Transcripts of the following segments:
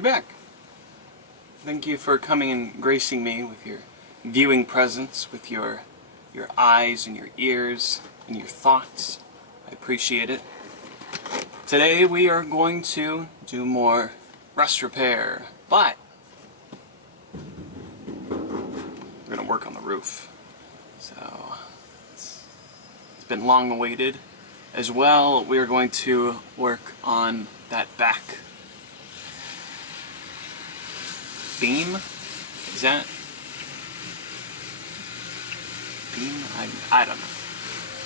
You're back. Thank you for coming and gracing me with your viewing presence, with your eyes and your ears and your thoughts. I appreciate it. Today we are going to do more rust repair, but we're going to work on the roof. So it's been long awaited. As well, we are going to work on that back beam. Is that beam? I don't know.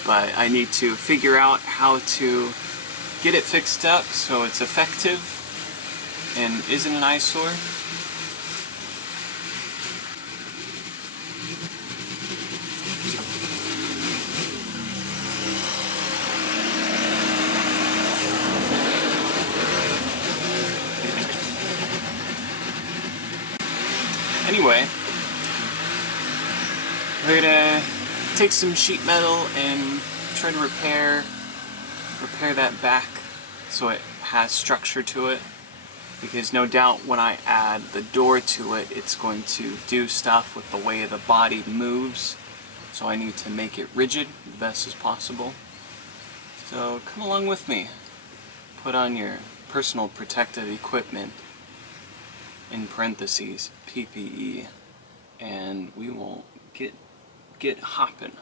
But I need to figure out how to get it fixed up so it's effective and isn't an eyesore. Anyway, we're gonna take some sheet metal and try to repair that back so it has structure to it, because no doubt when I add the door to it, it's going to do stuff with the way the body moves, so I need to make it rigid the best as possible. So come along with me, put on your personal protective equipment, in parentheses, PPE, and we will get hopping.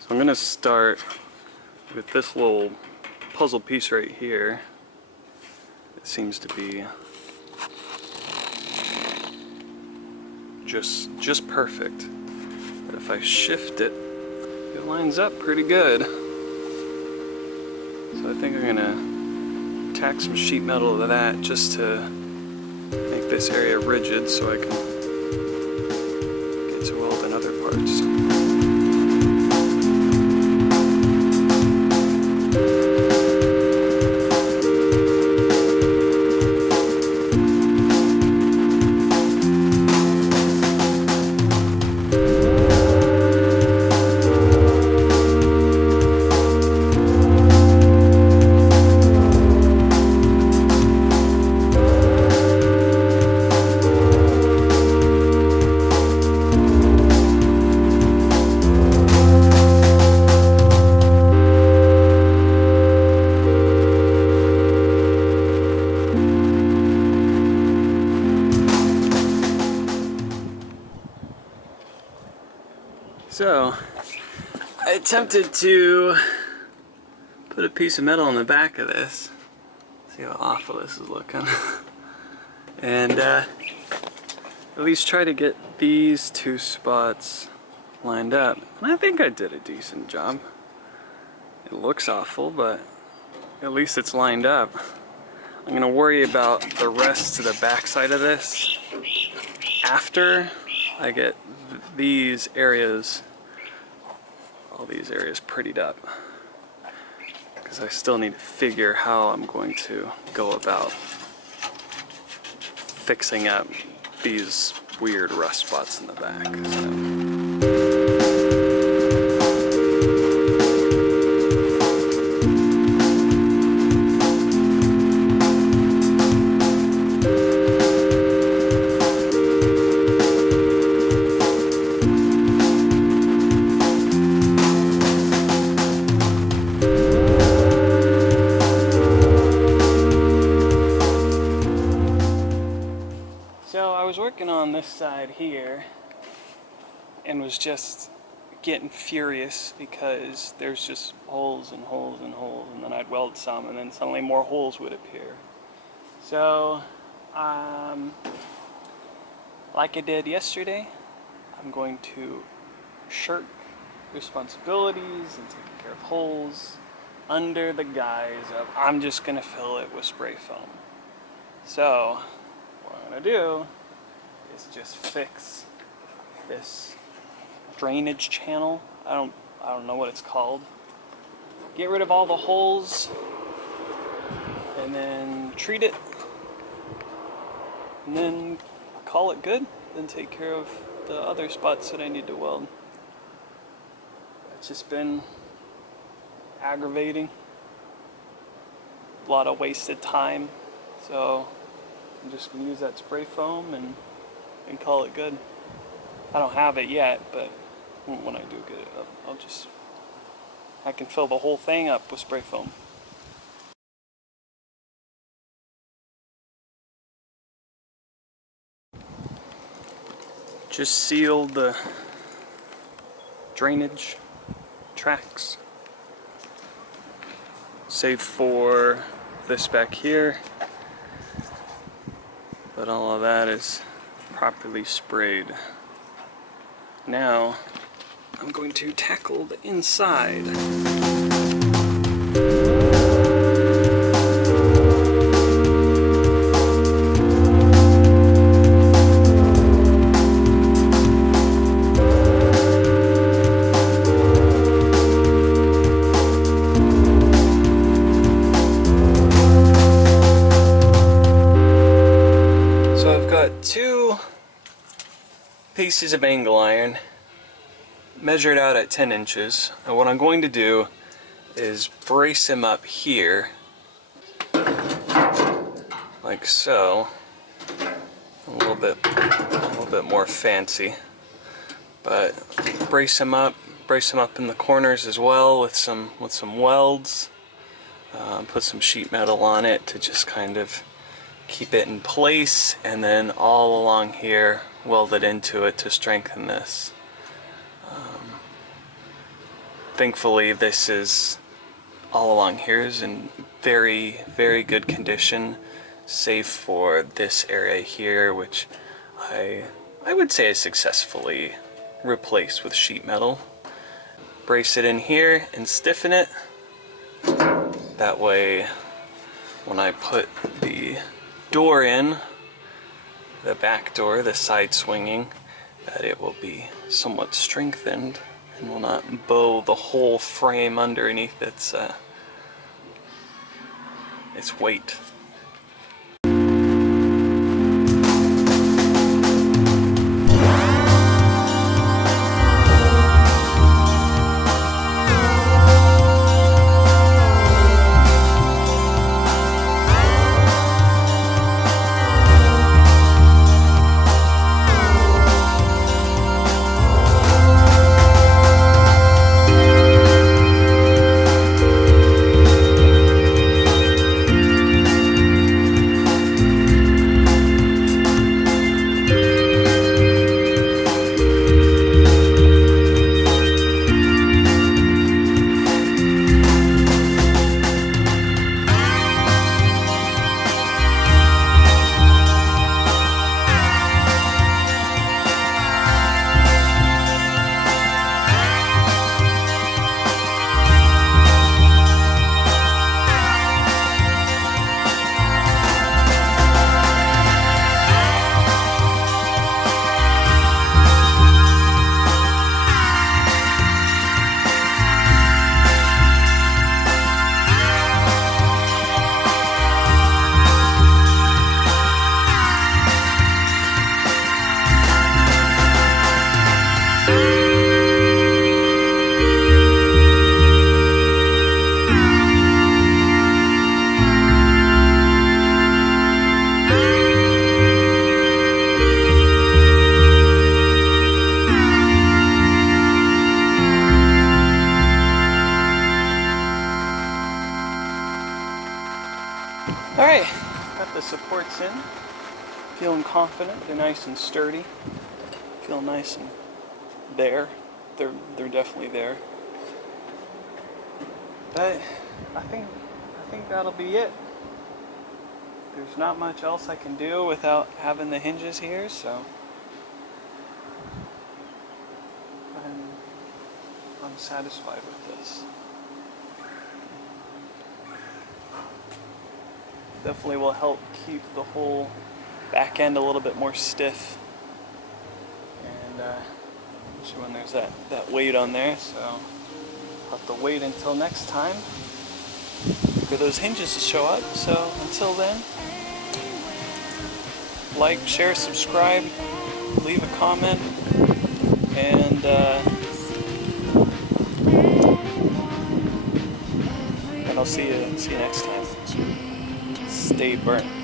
So I'm going to start with this little puzzle piece right here. It seems to be just perfect. But if I shift it, it lines up pretty good. So I think I'm gonna tack some sheet metal to that just to make this area rigid so I can get to weld in other parts. So, I attempted to put a piece of metal on the back of this. See how awful this is looking. And at least try to get these two spots lined up. And I think I did a decent job. It looks awful, but at least it's lined up. I'm gonna worry about the rest of the back side of this after I get these areas, all these areas prettied up, because I still need to figure how I'm going to go about fixing up these weird rust spots in the back. So I was working on this side here and was just getting furious because there's just holes and holes and holes, and then I'd weld some and then suddenly more holes would appear. So like I did yesterday, I'm going to shirk responsibilities and take care of holes under the guise of I'm just going to fill it with spray foam. So what I'm going to do is just fix this drainage channel. I don't know what it's called. get rid of all the holes, and then treat it, and then call it good. Then take care of the other spots that I need to weld. It's just been aggravating, a lot of wasted time, so I'm just going to use that spray foam and call it good. I don't have it yet, but when I do get it up, I can fill the whole thing up with spray foam. Just sealed the drainage tracks, save for this back here, but all of that is properly sprayed. Now I'm going to tackle the inside. Two pieces of angle iron measured out at 10 inches, and what I'm going to do is brace them up here like so. A little bit more fancy, but brace them up in the corners as well with some welds. Put some sheet metal on it to just kind of keep it in place, and then all along here weld it into it to strengthen this. Thankfully this is all along here is in very, very good condition, save for this area here, which I would say is successfully replaced with sheet metal. Brace it in here and stiffen it. That way when I put the door in, the back door, the side swinging, that it will be somewhat strengthened and will not bow the whole frame underneath its weight. Alright, got the supports in. Feeling confident, they're nice and sturdy. Feel nice and there. They're definitely there. But I think that'll be it. There's not much else I can do without having the hinges here, so I'm satisfied with this. Definitely will help keep the whole back end a little bit more stiff, and especially when there's that weight on there. So I'll have to wait until next time for those hinges to show up. So until then, like, share, subscribe, leave a comment, and I'll see you next time. Stay burnt.